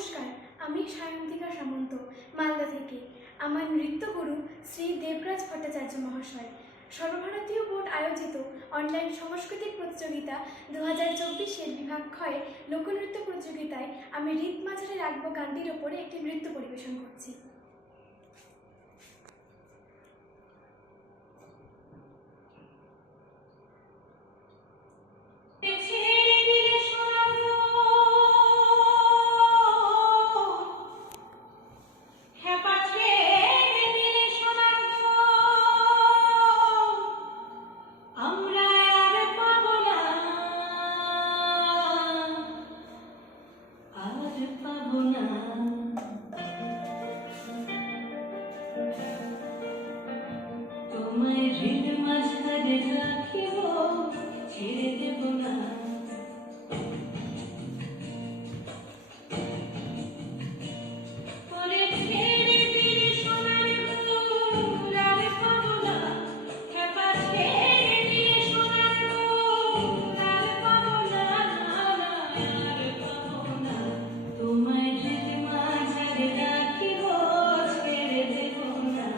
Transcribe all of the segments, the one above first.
নমস্কার, আমি সায়ন্তিকা সামন্ত, মালদা থেকে। আমার নৃত্যগুরু শ্রী দেবরাজ ভট্টাচার্য মহাশয় সর্বভারতীয় বোর্ড আয়োজিত অনলাইন সাংস্কৃতিক প্রতিযোগিতা 2024-এর বিভাগ ক্ষয়ে লোকনৃত্য প্রতিযোগিতায় আমি রীত মাঝারে রাখবো গানটির ওপরে একটি নৃত্য পরিবেশন করছি। তোমায় হৃদ মাঝারে রাখিব, ছেড়ে দেব না। পরে ছেড়ে দিলে সোনার ফুল আর পাবো না, খেপা ছেড়ে দিলে সোনার ফুল আর পাবো না, আর পাবো না। তোমায় হৃদ মাঝারে রাখিব, ছেড়ে দেব না।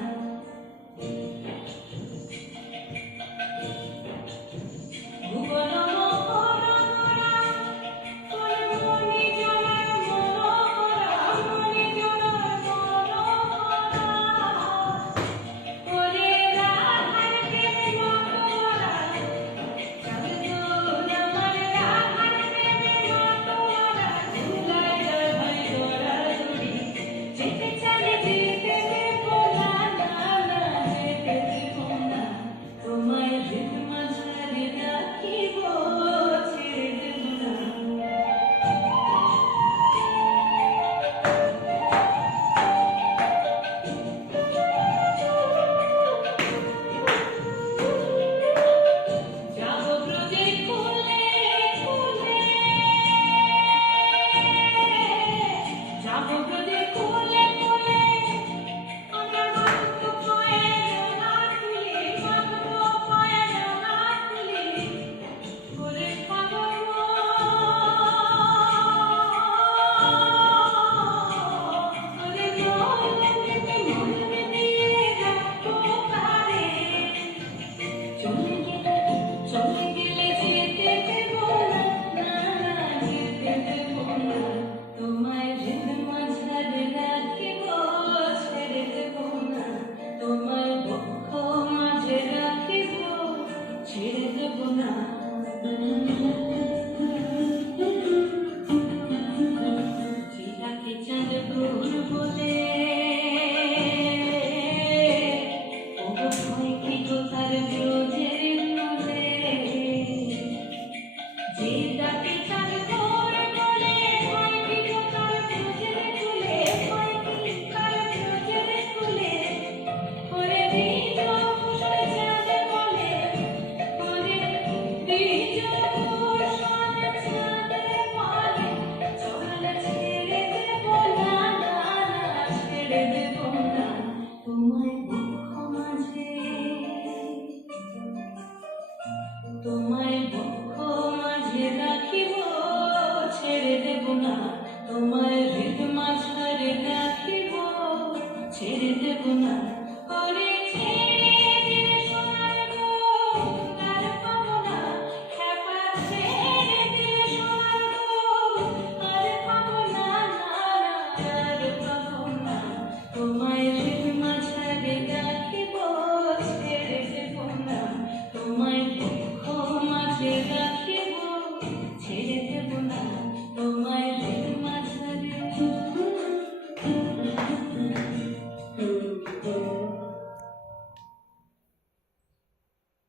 তোমায় বক্ষ মাঝে রাখিব, ছেড়ে দেব না। তোমায় হৃদ মাঝারে রাখিব, ছেড়ে দেব না।